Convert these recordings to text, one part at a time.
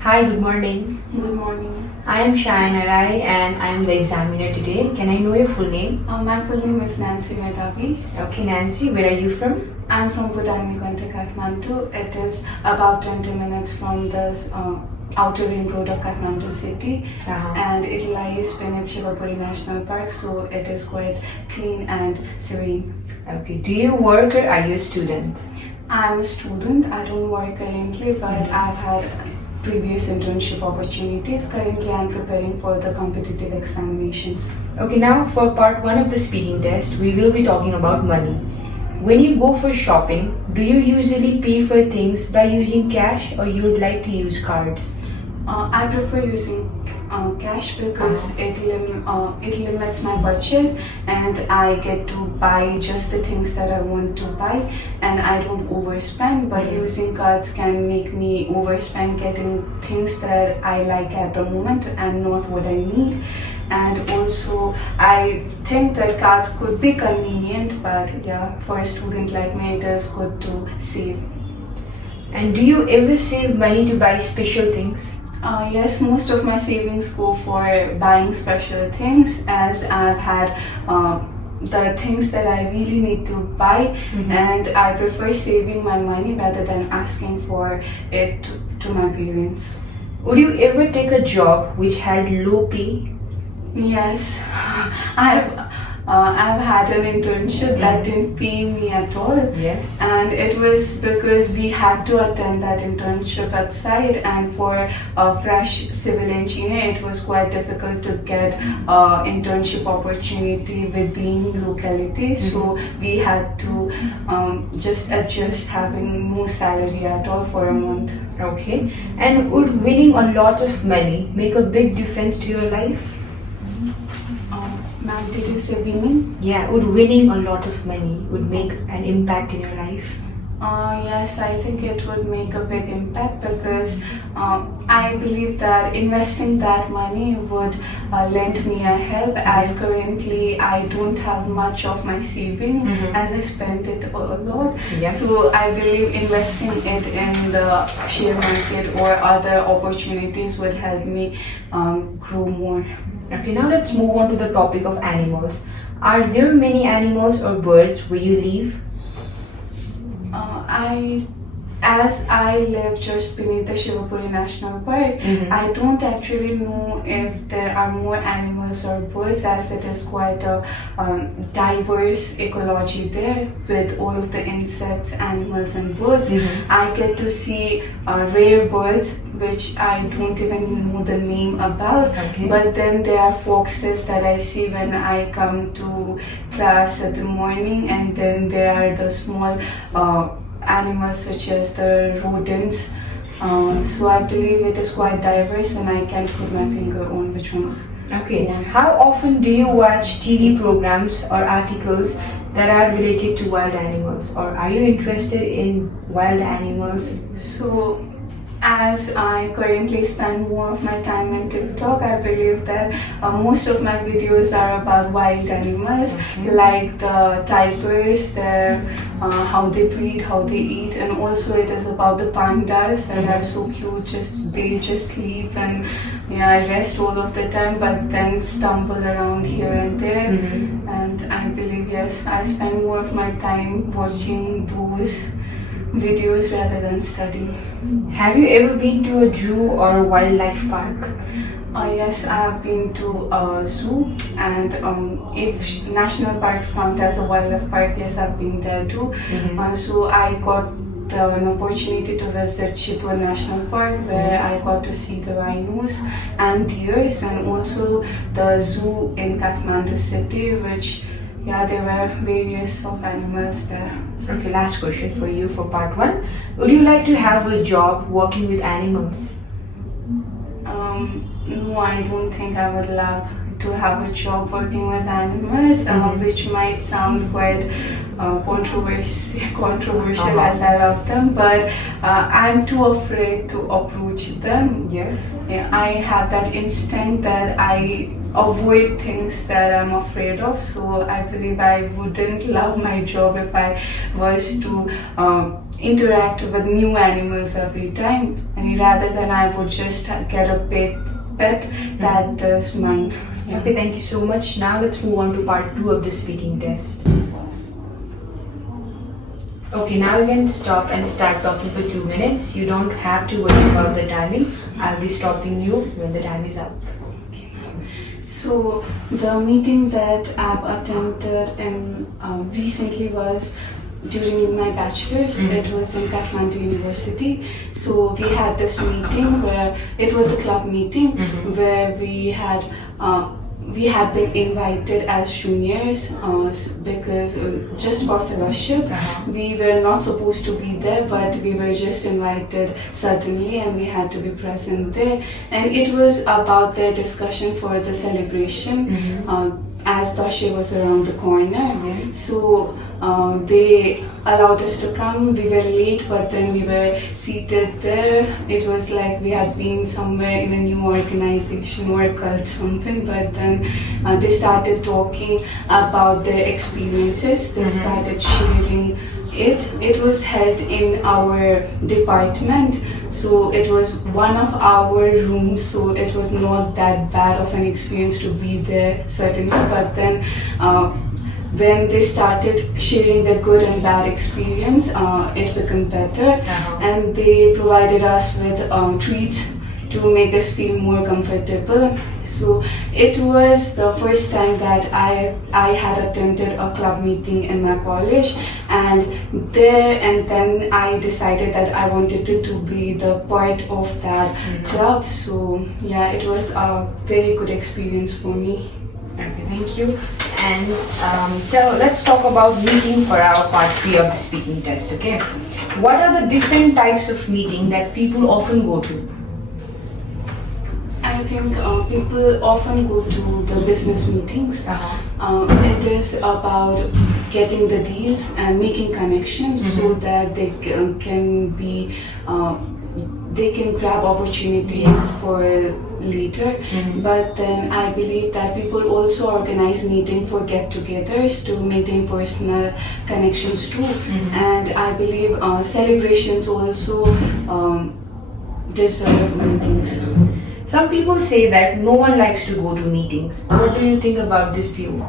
Hi, good morning. Good morning. I am Sahina and I am the examiner today. Can I know your full name? My full name is Nancy Medavi. Okay, Nancy, where are you from? I'm from Botanical Center, Kathmandu. It is about 20 minutes from the outer ring road of Kathmandu city, and it lies beneath Shivapuri National Park, so it is quite clean and serene. Okay, do you work or are you a student? I'm a student. I don't work currently, but I've had previous internship opportunities. Currently, I'm preparing for the competitive examinations. Okay, now for part 1 of the speaking test, we will be talking about money. When you go for shopping, do you usually pay for things by using cash or you would like to use cards? I prefer using cash because it limits my budget and I get to buy just the things that I want to buy and I don't overspend. But using cards can make me overspend getting things that I like at the moment and not what I need. And also I think that cards could be convenient, but yeah, for a student like me it is good to save. And do you ever save money to buy special things? Yes, most of my savings go for buying special things, as I've had the things that I really need to buy, and I prefer saving my money rather than asking for it to my parents. Would you ever take a job which had low pay? Yes, I've had an internship that didn't pay me at all. Yes. And it was because we had to attend that internship outside, and for a fresh civil engineer it was quite difficult to get internship opportunity within locality. So we had to just adjust having no salary at all for a month. Okay. And would winning a lot of money make a big difference to your life? Ma'am, did you say winning? Yeah, would winning a lot of money would make an impact in your life? Yes, I think it would make a big impact because I believe that investing that money would lend me a help, as currently I don't have much of my saving as I spend it a lot. So I believe investing it in the share market or other opportunities would help me grow more. Okay, now let's move on to the topic of animals. Are there many animals or birds where you live? As I live just beneath the Shivapuri National Park, I don't actually know if there are more animals or birds, as it is quite a diverse ecology there with all of the insects, animals and birds. I get to see rare birds which I don't even know the name about, but then there are foxes that I see when I come to class in the morning, and then there are the small animals such as the rodents. So I believe it is quite diverse and I can't put my finger on which ones. Okay, how often do you watch TV programs or articles that are related to wild animals, or are you interested in wild animals? So as I currently spend more of my time on TikTok, I believe that most of my videos are about wild animals, like the tigers, how they breed, how they eat, and also it is about the pandas that are so cute. They just sleep and rest all of the time, but then stumble around here and there. And I believe, yes, I spend more of my time watching those videos rather than studying. Have you ever been to a zoo or a wildlife park? Yes, I have been to a zoo, and if national parks count as a wildlife park, yes, I've been there too. So I got an opportunity to visit Chitwa National Park, where I got to see the rhinos and deers, and also the zoo in Kathmandu city, which there were various of animals there. Okay, last question for you for part 1. Would you like to have a job working with animals? No, I don't think I would love to have a job working with animals, which might sound quite controversial as I love them, but I'm too afraid to approach them. Yes. Yeah, I have that instinct that I avoid things that I'm afraid of. So I believe I wouldn't love my job if I was to interact with new animals every time, and rather than I would just get a pet that is mine. Yeah. Okay, thank you so much. Now let's move on to part 2 of the speaking test. Okay, now you can stop and start talking for 2 minutes. You don't have to worry about the timing. I'll be stopping you when the time is up. So the meeting that I've attended recently was during my bachelor's. It was in Kathmandu University. So we had this meeting where it was a club meeting where we had been invited as juniors because just for fellowship. We were not supposed to be there, but we were just invited suddenly, and we had to be present there. And it was about their discussion for the celebration, as Dashe was around the corner. So they allowed us to come. We were late, but then we were seated there. It was like we had been somewhere in a new organization or a cult something, but then they started talking about their experiences. They started sharing it. It was held in our department, so it was one of our rooms, so it was not that bad of an experience to be there certainly, but then when they started sharing their good and bad experience, it became better, and they provided us with treats to make us feel more comfortable. So it was the first time that I had attended a club meeting in my college, and then I decided that I wanted to be the part of that club. So yeah, it was a very good experience for me. Okay, thank you. And let's talk about meeting for our part 3 of the speaking test. Okay, what are the different types of meeting that people often go to? I think people often go to the business meetings. It is about getting the deals and making connections so that they can grab opportunities for later. But then I believe that people also organize meetings for get-togethers to maintain personal connections too. And I believe celebrations also deserve meetings. Some people say that no one likes to go to meetings. What do you think about this view?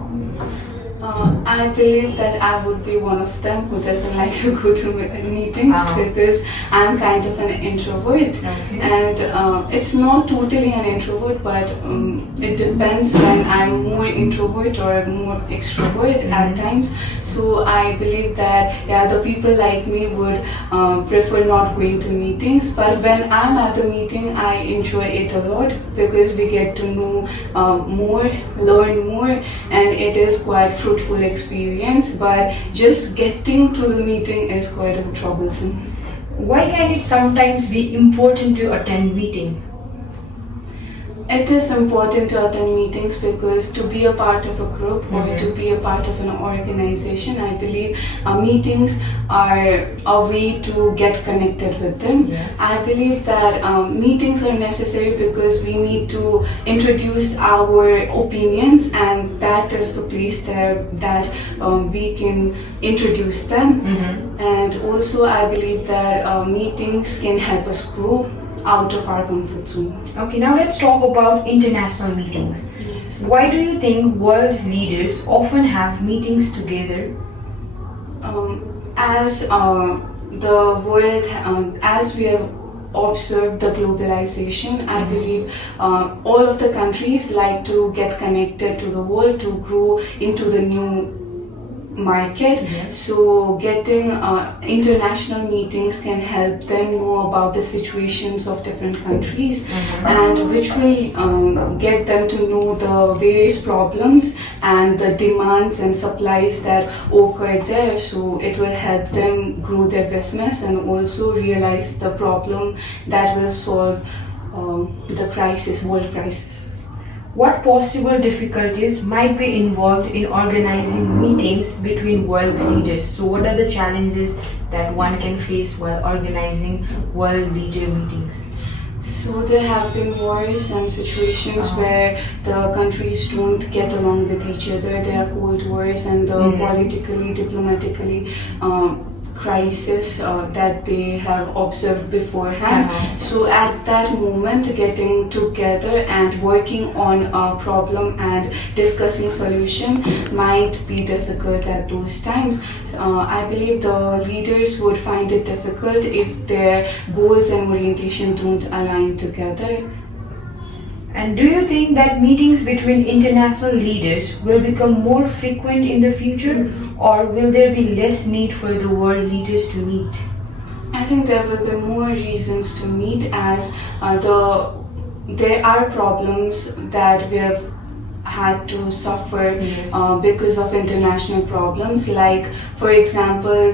I believe that I would be one of them who doesn't like to go to meetings because I'm kind of an introvert. And it's not totally an introvert, but it depends when I'm more introvert or more extrovert at times. So I believe that the people like me would prefer not going to meetings, but when I'm at the meeting I enjoy it a lot because we get to know more, learn more, and it is quite fruitful experience, but just getting to the meeting is quite troublesome. Why can it sometimes be important to attend meeting? It is important to attend meetings because to be a part of a group or to be a part of an organization, I believe meetings are a way to get connected with them. I believe that meetings are necessary because we need to introduce our opinions, and that is the place there that we can introduce them. And also I believe that meetings can help us grow out of our comfort zone. Okay, now let's talk about international meetings. Why do you think world leaders often have meetings together? As the world, as we have observed the globalization, I believe all of the countries like to get connected to the world to grow into the new market. So getting international meetings can help them know about the situations of different countries, and which will get them to know the various problems and the demands and supplies that occur there. So it will help them grow their business and also realize the problem that will solve the crisis, world crisis. what possible difficulties might be involved in organizing meetings between world leaders? So, what are the challenges that one can face while organizing world leader meetings? So there have been wars and situations where the countries don't get along with each other. There are cold wars and the politically, diplomatically crisis that they have observed beforehand. So at that moment, getting together and working on a problem and discussing solution might be difficult at those times. I believe the leaders would find it difficult if their goals and orientation don't align together. And do you think that meetings between international leaders will become more frequent in the future, or will there be less need for the world leaders to meet? I think there will be more reasons to meet as there are problems that we have had to suffer because of international problems, like for example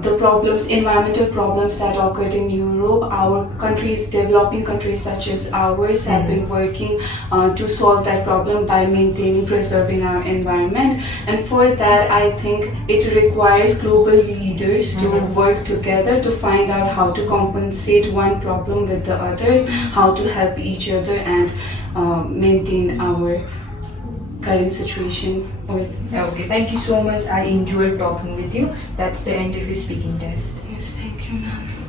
the problems, environmental problems that occurred in Europe. Our countries, developing countries such as ours, have been working to solve that problem by maintaining, preserving our environment. And for that, I think it requires global leaders to work together to find out how to compensate one problem with the others, how to help each other and maintain our current situation. Okay, thank you so much. I enjoyed talking with you. That's the end of your speaking test. Yes, thank you, ma'am.